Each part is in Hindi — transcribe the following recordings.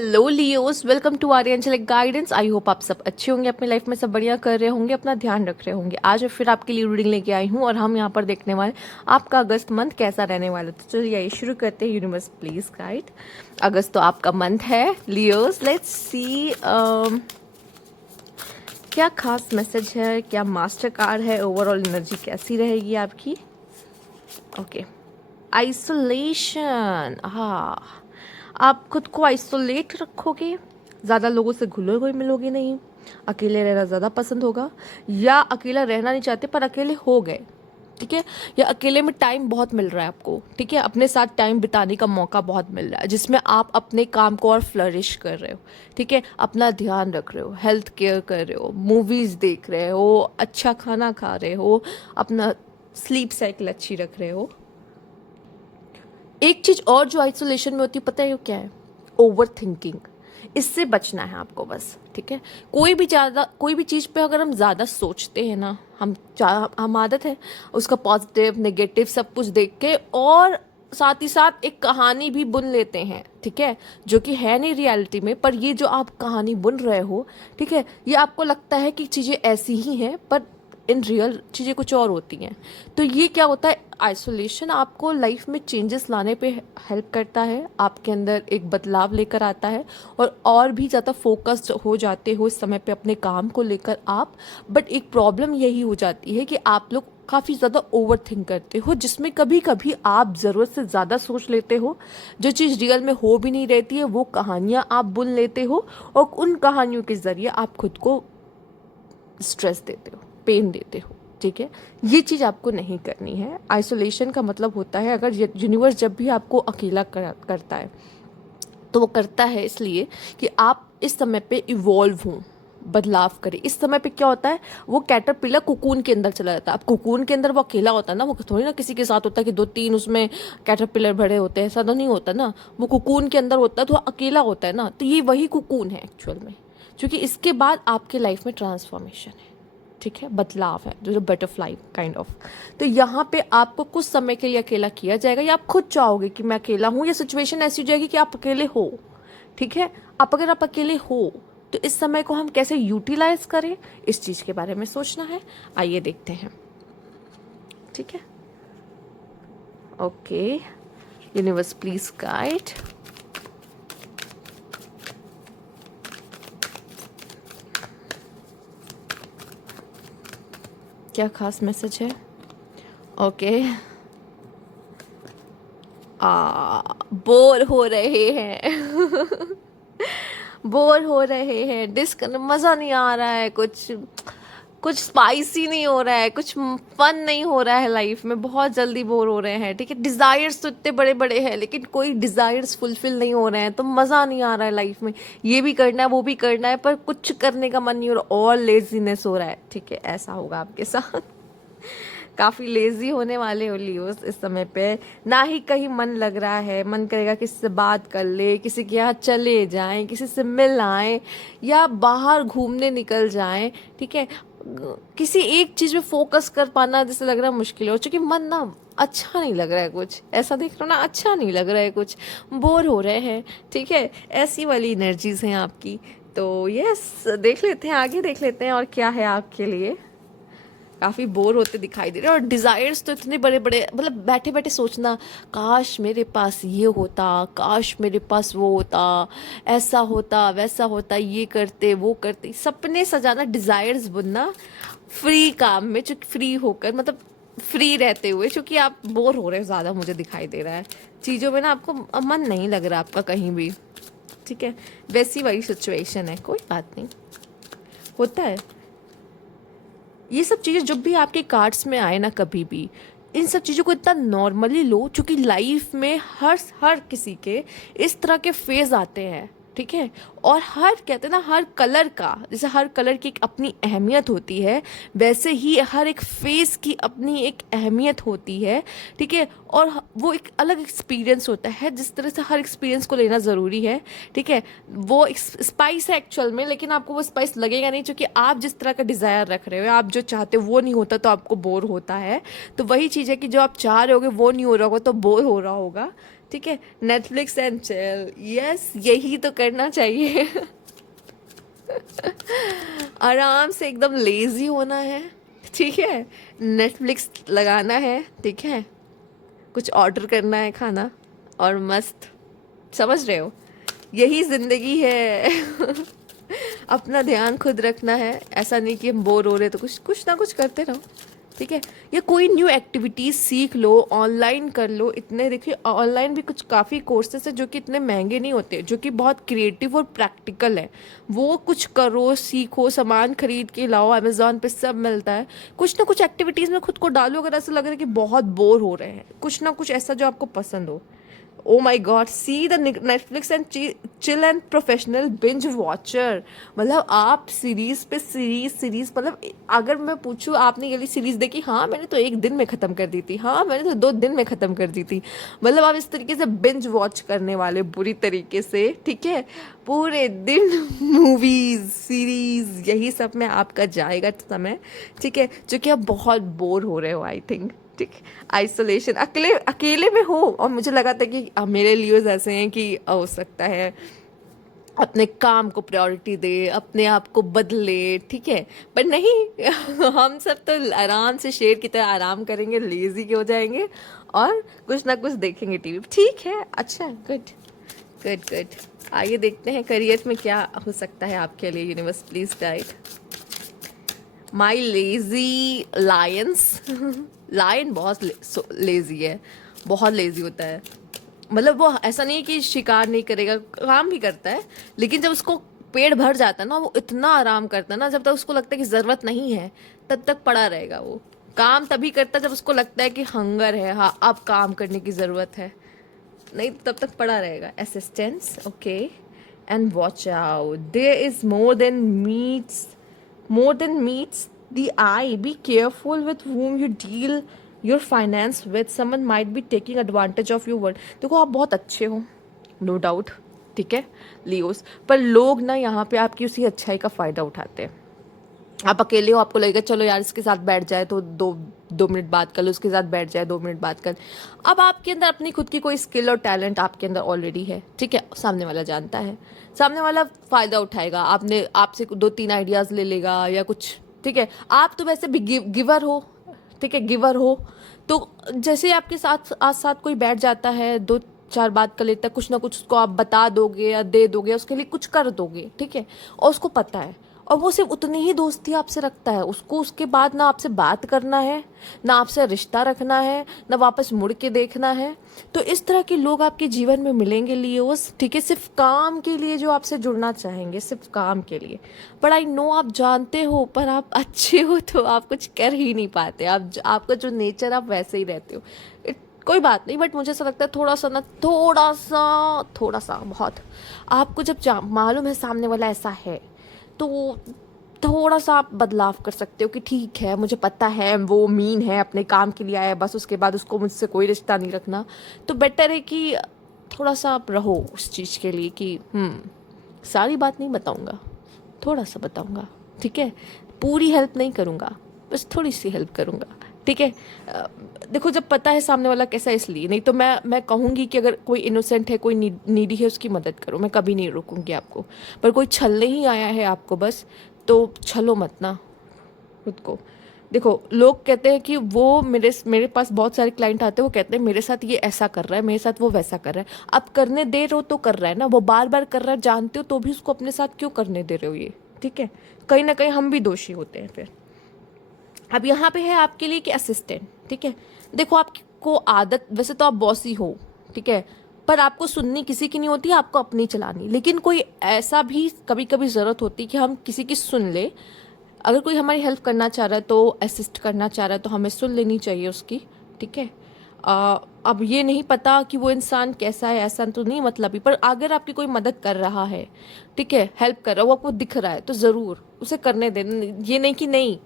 हेलो लियोस, वेलकम टू आर्यंचलिक गाइडेंस। आई होप आप सब अच्छे होंगे, अपनी लाइफ में सब बढ़िया कर रहे होंगे, अपना ध्यान रख रहे होंगे। आज मैं फिर आपके लिए रीडिंग लेके आई हूँ और हम यहाँ पर देखने वाले आपका अगस्त मंथ कैसा रहने वाला है। तो चलिए आइए शुरू करते हैं। Universe please guide. अगस्त तो आपका मंथ है लियोस। लेट्स सी क्या खास मैसेज है, क्या मास्टर कार्ड है, ओवरऑल एनर्जी कैसी रहेगी आपकी। Okay, isolation. हाँ, आप खुद को आइसोलेट रखोगे, ज़्यादा लोगों से घुले हुए मिलोगे नहीं, अकेले रहना ज़्यादा पसंद होगा, या अकेला रहना नहीं चाहते पर अकेले हो गए, ठीक है। या अकेले में टाइम बहुत मिल रहा है आपको, ठीक है, अपने साथ टाइम बिताने का मौका बहुत मिल रहा है जिसमें आप अपने काम को और फ्लरिश कर रहे हो, ठीक है, अपना ध्यान रख रहे हो, हेल्थ केयर कर रहे हो, मूवीज़ देख रहे हो, अच्छा खाना खा रहे हो, अपना स्लीप साइकिल अच्छी रख रहे हो। एक चीज और जो आइसोलेशन में होती है, पता है वो क्या है? Over thinking. इससे बचना है आपको बस, ठीक है। कोई भी चीज पे अगर हम ज्यादा सोचते हैं ना, हम आदत है उसका पॉजिटिव नेगेटिव सब कुछ देख के, और साथ ही साथ एक कहानी भी बुन लेते हैं, ठीक है, जो कि है नहीं रियलिटी में। पर ये जो आप कहानी बुन रहे हो, ठीक है, ये आपको लगता है कि चीजें ऐसी ही हैं, पर इन रियल चीज़ें कुछ और होती हैं। तो ये क्या होता है, आइसोलेशन आपको लाइफ में चेंजेस लाने पे हेल्प करता है, आपके अंदर एक बदलाव लेकर आता है, और भी ज़्यादा फोकस्ड हो जाते हो इस समय पे अपने काम को लेकर आप। बट एक प्रॉब्लम यही हो जाती है कि आप लोग काफ़ी ज़्यादा ओवर थिंक करते हो, जिसमें कभी कभी आप ज़रूरत से ज़्यादा सोच लेते हो। जो चीज़ रियल में हो भी नहीं रहती है वो कहानियाँ आप बुन लेते हो, और उन कहानियों के ज़रिए आप खुद को स्ट्रेस देते हो, पेन देते हो, ठीक है। ये चीज़ आपको नहीं करनी है। आइसोलेशन का मतलब होता है, अगर यूनिवर्स जब भी आपको अकेला करता है तो वो करता है इसलिए कि आप इस समय पे इवॉल्व हों, बदलाव करें। इस समय पे क्या होता है, वो कैटरपिलर कुकून के अंदर चला जाता है। अब कुकून के अंदर वो अकेला होता है ना, वो थोड़ी ना किसी के साथ होता है कि दो तीन उसमें कैटरपिलर भरे होते हैं, ऐसा तो नहीं होता ना। वो कुकून के अंदर होता है तो अकेला होता है ना। तो ये वही कुकून है एक्चुअल में, क्योंकि इसके बाद आपके लाइफ में ट्रांसफॉर्मेशन है, ठीक है, बदलाव है, जो बटरफ्लाई काइंड ऑफ। तो यहाँ पे आपको कुछ समय के लिए अकेला किया जाएगा, या आप खुद चाहोगे कि मैं अकेला हूँ, या सिचुएशन ऐसी हो जाएगी कि आप अकेले हो, ठीक है। अगर आप अकेले हो तो इस समय को हम कैसे यूटिलाइज करें, इस चीज़ के बारे में सोचना है। आइए देखते हैं, ठीक है। Okay, universe please guide. क्या खास मैसेज है? ओके, बोर हो रहे हैं बोर हो रहे हैं, मज़ा नहीं आ रहा है, कुछ कुछ स्पाइसी नहीं हो रहा है, कुछ फन नहीं हो रहा है लाइफ में, बहुत जल्दी बोर हो रहे हैं, ठीक है। डिज़ायर्स तो इतने बड़े बड़े हैं लेकिन कोई डिज़ायर्स फुलफिल नहीं हो रहे हैं, तो मज़ा नहीं आ रहा है लाइफ में। ये भी करना है वो भी करना है, पर कुछ करने का मन नहीं हो रहा, और लेजीनेस हो रहा है, ठीक है। ऐसा होगा आपके साथ काफ़ी लेजी होने वाले हो लियोस इस समय पे। ना ही कहीं मन लग रहा है, मन करेगा किसी से बात कर ले, किसी के यहाँ चले जाएं, किसी से मिल आए, या बाहर घूमने निकल जाएं, ठीक है। किसी एक चीज़ में फोकस कर पाना जैसे लग रहा है मुश्किल हो, क्योंकि मन ना अच्छा नहीं लग रहा है, कुछ ऐसा देख रहा हूँ ना, अच्छा नहीं लग रहा है, कुछ बोर हो रहे हैं, ठीक है। ऐसी वाली एनर्जीज हैं आपकी। तो यस, देख लेते हैं आगे, देख लेते हैं और क्या है आपके लिए। काफ़ी बोर होते दिखाई दे रहे हैं, और डिज़ायर्स तो इतने बड़े बड़े, मतलब बैठे बैठे सोचना, काश मेरे पास ये होता, काश मेरे पास वो होता, ऐसा होता वैसा होता, ये करते वो करते, सपने सजाना, डिज़ायर्स बुनना फ्री काम में, चूँकि फ्री होकर, मतलब फ्री रहते हुए, क्योंकि आप बोर हो रहे हो ज़्यादा, मुझे दिखाई दे रहा है चीज़ों में ना, आपको मन नहीं लग रहा आपका कहीं भी, ठीक है। वैसी वही सिचुएशन है, कोई बात नहीं, होता है। ये सब चीज़ें जब भी आपके कार्ड्स में आए ना, कभी भी इन सब चीज़ों को इतना नॉर्मली लो, क्योंकि लाइफ में हर किसी के इस तरह के फेज आते हैं, ठीक है। और हर, कहते हैं ना, हर कलर का, जैसे हर कलर की एक अपनी अहमियत होती है, वैसे ही हर एक फेस की अपनी एक अहमियत होती है, ठीक है। और वो एक अलग एक्सपीरियंस होता है, जिस तरह से हर एक्सपीरियंस को लेना ज़रूरी है, ठीक है। वो स्पाइस है एक्चुअल में, लेकिन आपको वो स्पाइस लगेगा नहीं, क्योंकि आप जिस तरह का डिज़ायर रख रहे हो, आप जो चाहते हो वो नहीं होता तो आपको बोर होता है। तो वही चीज़ है कि जो आप चाह रहे होगे वो नहीं हो रहा होगा तो बोर हो रहा होगा, ठीक है, नेटफ्लिक्स एंड चिल, यस यही तो करना चाहिए। आराम से एकदम लेजी होना है, ठीक है, नेटफ्लिक्स लगाना है, ठीक है, कुछ ऑर्डर करना है खाना, और मस्त, समझ रहे हो, यही जिंदगी है। अपना ध्यान खुद रखना है, ऐसा नहीं कि हम बोर हो रहे तो कुछ कुछ ना कुछ करते रहो, ठीक है, या कोई न्यू एक्टिविटीज सीख लो, ऑनलाइन कर लो। इतने देखिए ऑनलाइन भी कुछ काफ़ी कोर्सेस है जो कि इतने महंगे नहीं होते, जो कि बहुत क्रिएटिव और प्रैक्टिकल है। वो कुछ करो, सीखो, सामान खरीद के लाओ, अमेजोन पे सब मिलता है। कुछ ना कुछ एक्टिविटीज़ में खुद को डालो, अगर ऐसा लग रहा है कि बहुत बोर हो रहे हैं, कुछ ना कुछ ऐसा जो आपको पसंद हो। Oh my God, see the Netflix and chill and professional binge watcher. मतलब आप सीरीज पे सीरीज मतलब अगर मैं पूछूँ आपने ये सीरीज देखी, हाँ मैंने तो एक दिन में ख़त्म कर दी थी, हाँ मैंने तो 2 दिन में ख़त्म कर दी थी। मतलब आप इस तरीके से बिंज वॉच करने वाले बुरी तरीके से, ठीक है, पूरे दिन मूवीज सीरीज यही सब में आपका जाएगा समय, ठीक है, जो कि आप बहुत बोर हो रहे हो आई थिंक, ठीक, आइसोलेशन, अकेले अकेले में हो। और मुझे लगा था कि मेरे लिए ऐसे हैं कि हो सकता है अपने काम को प्रायोरिटी दे, अपने आप को बदले, ठीक है, पर नहीं। हम सब तो आराम से शेर की तरह आराम करेंगे, लेजी के हो जाएंगे और कुछ ना कुछ देखेंगे टीवी, ठीक है, अच्छा, गुड गुड गुड। आइए देखते हैं करियर में क्या हो सकता है आपके लिए, universe please guide my lazy lions. Lion बहुत लेजी है, बहुत लेजी होता है। मतलब वो ऐसा नहीं कि शिकार नहीं करेगा, काम भी करता है, लेकिन जब उसको पेट भर जाता है ना, वो इतना आराम करता है ना, जब तक उसको लगता है कि ज़रूरत नहीं है तब तक पड़ा रहेगा। वो काम तभी करता है जब उसको लगता है कि हंगर है, हाँ अब काम करने की ज़रूरत है, नहीं तब तक पड़ा रहेगा। Assistance, okay, and watch out, there is more than meets the eye. Be careful with whom you deal your finance with. Someone might be taking advantage of your word. देखो आप बहुत अच्छे हो, नो डाउट, ठीक है लियोस, पर लोग ना यहाँ पे आपकी उसी अच्छाई का फ़ायदा उठाते हैं। आप अकेले हो, आपको लगेगा चलो यार इसके साथ बैठ जाए तो दो 2 मिनट बात कर लो, उसके साथ बैठ जाए 2 मिनट बात कर। अब आपके अंदर अपनी खुद की कोई स्किल और टैलेंट आपके अंदर ऑलरेडी है, ठीक है, सामने वाला जानता है, सामने वाला फ़ायदा उठाएगा, आपने आपसे 2-3 आइडियाज़ ले लेगा या कुछ, ठीक है। आप तो वैसे भी गिवर हो, ठीक है, गिवर हो, तो जैसे ही आपके साथ आज साथ कोई बैठ जाता है, 2-4 बात कर लेता है, कुछ ना कुछ उसको आप बता दोगे या दे दोगे, उसके लिए कुछ कर दोगे, ठीक है, और उसको पता है, और वो सिर्फ उतनी ही दोस्ती आपसे रखता है, उसको उसके बाद ना आपसे बात करना है, ना आपसे रिश्ता रखना है, ना वापस मुड़ के देखना है। तो इस तरह के लोग आपके जीवन में मिलेंगे लियोस, ठीक है, सिर्फ काम के लिए जो आपसे जुड़ना चाहेंगे, सिर्फ काम के लिए। पर आई नो आप जानते हो, पर आप अच्छे हो तो आप कुछ कर ही नहीं पाते, आपका जो नेचर आप वैसे ही रहते हो। कोई बात नहीं, बट मुझे ऐसा लगता है थोड़ा सा ना, थोड़ा सा बहुत, आपको जब मालूम है सामने वाला ऐसा है, तो थोड़ा सा आप बदलाव कर सकते हो कि ठीक है मुझे पता है वो मीन है, अपने काम के लिए आया बस, उसके बाद उसको मुझसे कोई रिश्ता नहीं रखना। तो बेटर है कि थोड़ा सा आप रहो उस चीज़ के लिए कि सारी बात नहीं बताऊंगा, थोड़ा सा बताऊंगा, ठीक है, पूरी हेल्प नहीं करूंगा, बस थोड़ी सी हेल्प करूंगा, ठीक है। देखो जब पता है सामने वाला कैसा, इसलिए नहीं तो मैं कहूँगी कि अगर कोई इनोसेंट है, कोई नीडी है, उसकी मदद करो, मैं कभी नहीं रोकूंगी आपको। पर कोई छलने ही आया है आपको बस, तो छलो मत ना खुद को। देखो लोग कहते हैं कि वो मेरे पास बहुत सारे क्लाइंट आते हैं, वो कहते हैं मेरे साथ ये ऐसा कर रहा है, मेरे साथ वो वैसा कर रहा है। आप करने दे रहे हो तो कर रहा है ना, वो बार बार कर रहा है, जानते हो तो भी उसको अपने साथ क्यों करने दे रहे हो ये, ठीक है। कहीं ना कहीं हम भी दोषी होते हैं फिर। अब यहाँ पे है आपके लिए कि असिस्टेंट, ठीक है। देखो आपको आदत, वैसे तो आप बॉसी हो, ठीक है, पर आपको सुननी किसी की नहीं होती, आपको अपनी चलानी। लेकिन कोई ऐसा भी कभी कभी ज़रूरत होती है कि हम किसी की सुन ले। अगर कोई हमारी हेल्प करना चाह रहा है, तो असिस्ट करना चाह रहा है, तो हमें सुन लेनी चाहिए उसकी, ठीक है। अब ये नहीं पता कि वो इंसान कैसा है, ऐसा तो नहीं मतलब ही, पर अगर आपकी कोई मदद कर रहा है, ठीक है, हेल्प कर रहा है, वो आपको दिख रहा है, तो ज़रूर उसे करने दें। ये नहीं कि नहीं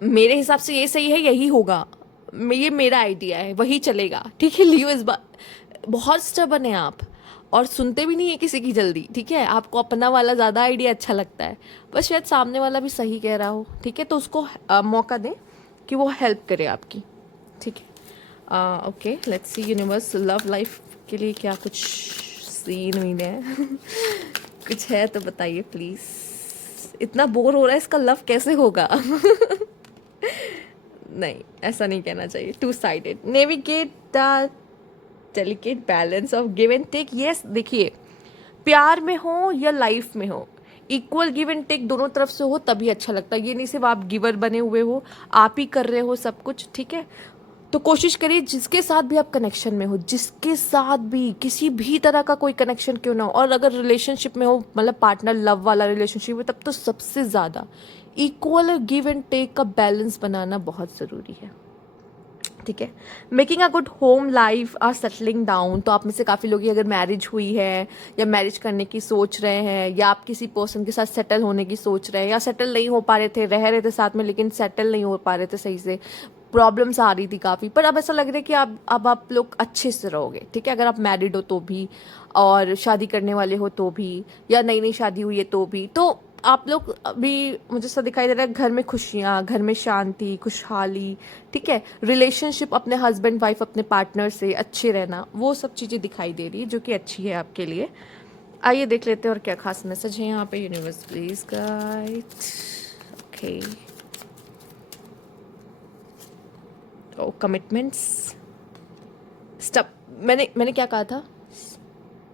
मेरे हिसाब से ये सही है, यही होगा, ये मेरा आइडिया है, वही चलेगा, ठीक है। लियो इस बात, बहुत स्टबर्न है आप, और सुनते भी नहीं है किसी की जल्दी, ठीक है। आपको अपना वाला ज़्यादा आइडिया अच्छा लगता है, बस शायद सामने वाला भी सही कह रहा हो, ठीक है, तो उसको मौका दें कि वो हेल्प करे आपकी, ठीक है। Okay, let's see universe, love life आपके लिए क्या कुछ सीन वीन है? कुछ है तो बताइए प्लीज। इतना बोर हो रहा है, इसका लव कैसे होगा? नहीं, ऐसा नहीं कहना चाहिए। Two sided, navigate the delicate balance of give and take. Yes, देखिए, प्यार में हो या लाइफ में हो, इक्वल गिव एंड टेक दोनों तरफ से हो तभी अच्छा लगता है। ये नहीं सिर्फ आप गिवर बने हुए हो, आप ही कर रहे हो सब कुछ, ठीक है? तो कोशिश करिए जिसके साथ भी आप कनेक्शन में हो, जिसके साथ भी किसी भी तरह का कोई कनेक्शन क्यों ना हो, और अगर रिलेशनशिप में हो, मतलब पार्टनर लव वाला रिलेशनशिप है, तब तो सबसे ज़्यादा इक्वल गिव एंड टेक का बैलेंस बनाना बहुत ज़रूरी है, ठीक है? Making a good home life और सेटलिंग डाउन। तो आप में से काफ़ी लोग, अगर मैरिज हुई है या मैरिज करने की सोच रहे हैं, या आप किसी पर्सन के साथ सेटल होने की सोच रहे हैं, या सेटल नहीं हो पा रहे थे, रह रहे थे साथ में लेकिन सेटल नहीं हो पा रहे थे सही से, प्रॉब्लम्स आ रही थी काफ़ी, पर अब ऐसा लग रहा है कि आप लोग अच्छे से रहोगे, ठीक है? अगर आप मैरिड हो तो भी, और शादी करने वाले हो तो भी, या नई नई शादी हुई है तो भी, तो आप लोग अभी, मुझे ऐसा दिखाई दे रहा है घर में खुशियाँ, घर में शांति, खुशहाली, ठीक है? रिलेशनशिप अपने हस्बैंड वाइफ, अपने पार्टनर से अच्छे रहना, वो सब चीज़ें दिखाई दे रही है जो कि अच्छी है आपके लिए। आइए देख लेते हैं और क्या खास मैसेज है यहाँ पे। Universe please guide. Okay, oh commitments, stop. मैंने क्या कहा था?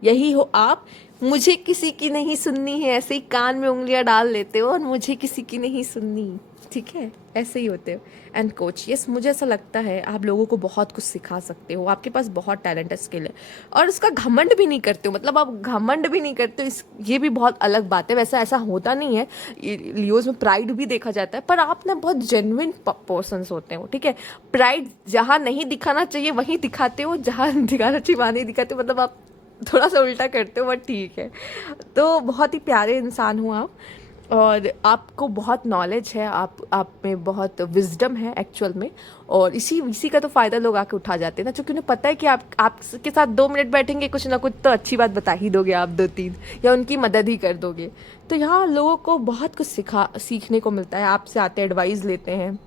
यही हो आप। मुझे किसी की नहीं सुननी है, ऐसे ही कान में उंगलियां डाल लेते हो, और मुझे किसी की नहीं सुननी, ठीक है? ऐसे ही होते हो। एंड कोच, यस, मुझे ऐसा लगता है आप लोगों को बहुत कुछ सिखा सकते हो, आपके पास बहुत टैलेंट है, स्किल है, और इसका घमंड भी नहीं करते हो। मतलब आप घमंड भी नहीं करते हो, ये भी बहुत अलग बात है। वैसे ऐसा होता नहीं है, लियोज में प्राइड भी देखा जाता है, पर आप ना बहुत जेन्युइन पर्सन्स होते हो, ठीक है? प्राइड जहाँ नहीं दिखाना चाहिए वहीं दिखाते हो, जहाँ दिखाना चाहिए वहाँ नहीं दिखाते हो। मतलब आप थोड़ा सा उल्टा करते हो, बट ठीक है। तो बहुत ही प्यारे इंसान हो आप, और आपको बहुत नॉलेज है, आप में बहुत विजडम है एक्चुअल में, और इसी का तो फ़ायदा लोग आके उठा जाते हैं ना, क्योंकि उन्हें पता है कि आपके साथ 2 मिनट बैठेंगे, कुछ ना कुछ तो अच्छी बात बता ही दोगे आप, 2-3, या उनकी मदद ही कर दोगे। तो यहाँ लोगों को बहुत कुछ सीखने को मिलता है, आपसे आते एडवाइस लेते हैं,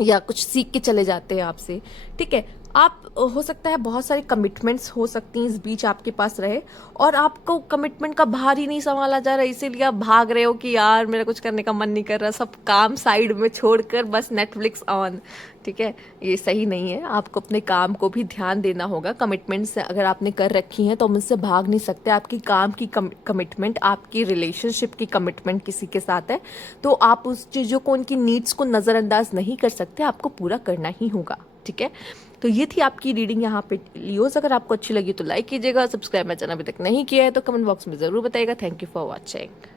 या कुछ सीख के चले जाते हैं आपसे, ठीक है? आप, हो सकता है बहुत सारी कमिटमेंट्स हो सकती हैं इस बीच आपके पास रहे, और आपको कमिटमेंट का भार ही नहीं संभाला जा रहा, इसीलिए आप भाग रहे हो कि यार मेरा कुछ करने का मन नहीं कर रहा, सब काम साइड में छोड़कर बस नेटफ्लिक्स ऑन, ठीक है? ये सही नहीं है। आपको अपने काम को भी ध्यान देना होगा। कमिटमेंट्स अगर आपने कर रखी हैं तो हम उनसे भाग नहीं सकते। आपकी काम की कमिटमेंट, आपकी रिलेशनशिप की कमिटमेंट किसी के साथ है, तो आप उस चीज़ों को, उनकी नीड्स को नज़रअंदाज नहीं कर सकते, आपको पूरा करना ही होगा, ठीक है? तो ये थी आपकी रीडिंग यहाँ पे लियोज। अगर आपको अच्छी लगी तो लाइक कीजिएगा, सब्सक्राइब मेरा चैनल अभी तक नहीं किया है तो कमेंट बॉक्स में ज़रूर बताइएगा। Thank you for watching.